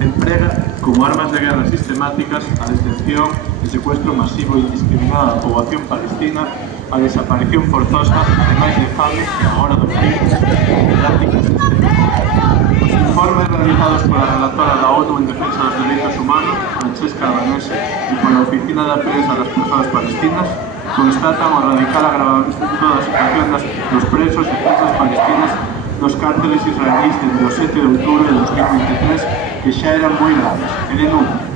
emprega como armas de guerra sistemáticas a detención e secuestro masivo e indiscriminado da poboación palestina, a desaparición forzosa, ademais de fame e agora do frío, prácticas sistemáticas. Os informes realizados pola relatora da ONU en defensa dos dereitos humanos, Francesca Albanese, e pola Oficina da Prensa das Persoas Palestinas, constatan o radical agravamento da situación dos presos e presas palestinas nos cárceles israelíes desde o 7 de outubro de 2023, que xa eran moi graves, e denuncian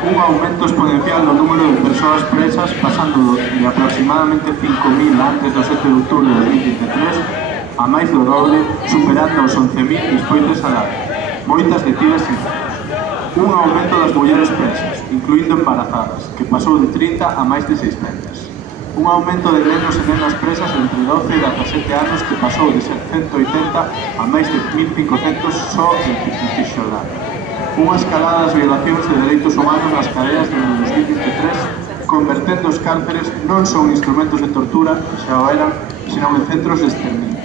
un aumento exponencial no número de persoas presas, pasando de aproximadamente 5.000 antes do 7 de outubro de 2023 a máis do doble, superando os 11.000 despois desa data, moitas detidas sin un aumento das mulleres presas, incluindo embarazadas, que pasou de 30 a máis de 600. Un aumento de nenos e nenas presas entre 12 e 17 anos que pasou de 180 a máis de 1.500 só en Cisjordania. Unha escalada das violacións de dereitos humanos nas cadeas desde 2023, convertendo os cárceres non son instrumentos de tortura, xa o eran, senón en centros de exterminio.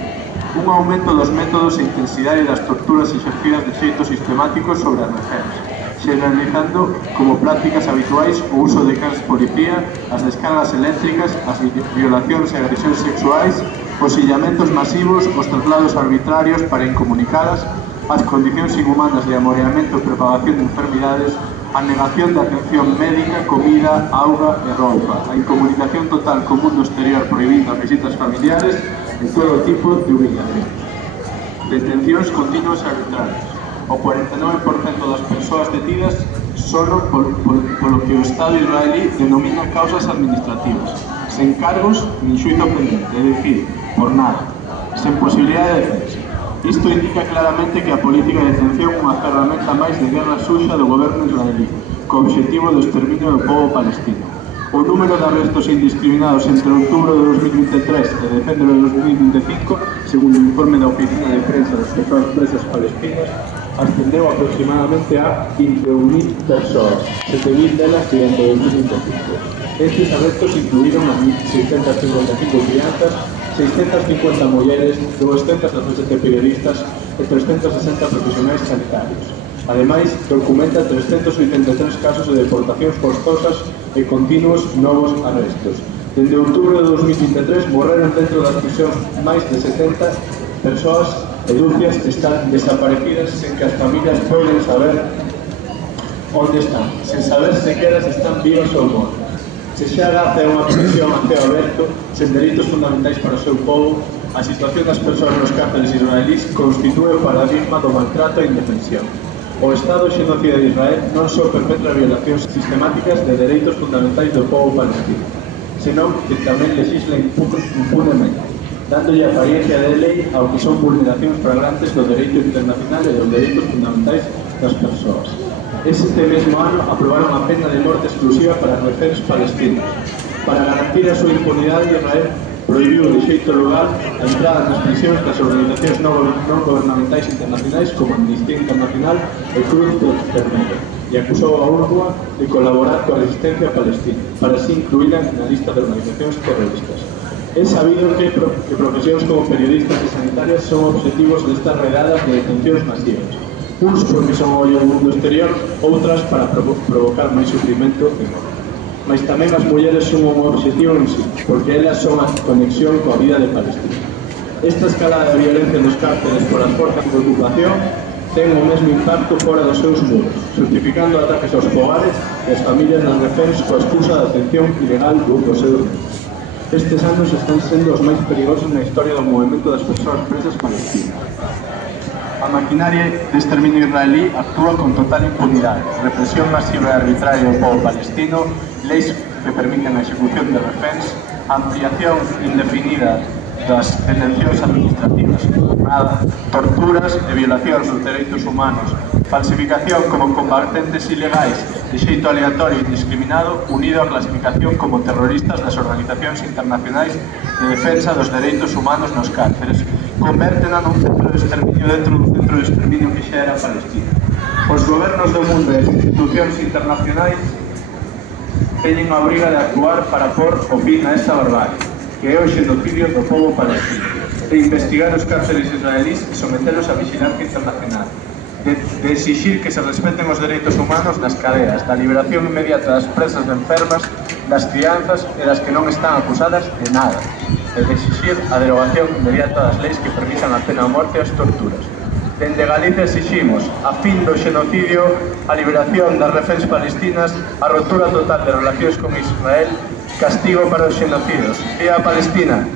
Un aumento dos métodos e intensidade das torturas exercidas de xeito sistemático sobre as reféns, generalizando como prácticas habituais o uso de cans policía, as descargas eléctricas, as violacións e agresións sexuais, os illamentos masivos, os traslados arbitrarios para incomunicadas, as condicións inhumanas de amoreamento e propagación de enfermidades, a negación de atención médica, comida, auga e roupa, a incomunicación total co mundo exterior prohibindo as visitas familiares e todo tipo de humillacións. Detencións continuas e arbitrarias. O 49% das persoas detidas solo polo que o Estado israelí denomina causas administrativas, sen cargos nin xuízo pendente, é dicir, por nada, sen posibilidade de defensa. Isto indica claramente que a política de detención é unha ferramenta máis de guerra suxa do goberno israelí, co obxectivo do exterminio do pobo palestino. O número de arrestos indiscriminados entre outubro de 2023 e decembro de 2025, segundo o informe da Oficina de Prensa das Persoas Presas Palestinas, ascendeu aproximadamente a 21.000 persoas, 7.000 delas durante 2025. Estes arrestos incluíron a 1.655 crianzas, 650 mulleres, 217 periodistas e 360 profesionais sanitarios. Ademais, documenta 383 casos de deportacións forzosas e continuos novos arrestos. Dende outubro de 2023 morreron dentro das prisións máis de 70 persoas e dúcias están desaparecidas sen que as familias poden saber onde están, sen saber sequera se están vivas ou mortas. Se xa Gaza é unha prisión a ceo aberto, sen dereitos fundamentais para o seu povo, a situación das persoas nos cárceles israelís constitúe o paradigma do maltrato e indefensión. O Estado xenocida de Israel non só perpetra violacións sistemáticas de dereitos fundamentais do povo palestino, senón que tamén legisla impunemente, dándolle apariencia de lei ao que son vulneracións flagrantes do dereito internacional e dos dereitos fundamentais das persoas. Este mesmo ano aprobaron a pena de morte exclusiva para reféns palestinos. Para garantir a súa impunidade, Israel prohibiu de xeito legal a entrada nas prisións das organizacións non gubernamentais internacionais como Amnistía Internacional e Cruz Vermelha e acusou a UNRWA de colaborar coa resistencia palestina, para así incluíla na lista de organizacións terroristas. É sabido que profesións como periodistas e sanitarias son objetivos destas redadas de detencións masivas. Uns porque son o ollo do mundo exterior, outras para provocar máis sufrimento e morte. Mas tamén as mulleres son un obxectivo en sí, porque elas son a conexión coa vida de Palestina. Esta escalada de violencia nos cárceles por as forzas de ocupación ten o mesmo impacto fora dos seus muros, justificando ataques aos fogares e as familias das reféns coa excusa da atención ilegal dos seus netos. Estes anos están sendo os máis perigosos na historia do movimento das persoas presas palestinas. A maquinaria de exterminio israelí actúa con total impunidade, represión masiva e arbitraria do povo palestino, leis que permiten a execución de reféns, ampliación indefinida das detencións administrativas, torturas e violacións dos dereitos humanos, falsificación como combatentes ilegais de xeito aleatorio e indiscriminado, unido á clasificación como terroristas das organizacións internacionais de defensa dos dereitos humanos nos cárceres, convértena nun centro de exterminio dentro dun centro de exterminio que xa era Palestina. Os gobernos do mundo e as institucións internacionais teñen a obriga de actuar para pôr o fin a esta barbarie, que é o xenocidio do povo palestino, e investigar os cárceles israelís e sometelos a vigilancia internacional. de exixir que se respeten os dereitos humanos nas cadeas, da liberación inmediata das presas de enfermas, das crianzas e das que non están acusadas de nada, e de exixir a derogación inmediata das leis que permitan a pena de morte e as torturas. Dende Galicia exiximos a fin do xenocidio, a liberación das reféns palestinas, a rotura total de relacións con Israel, castigo para os xenocidos. Viva Palestina!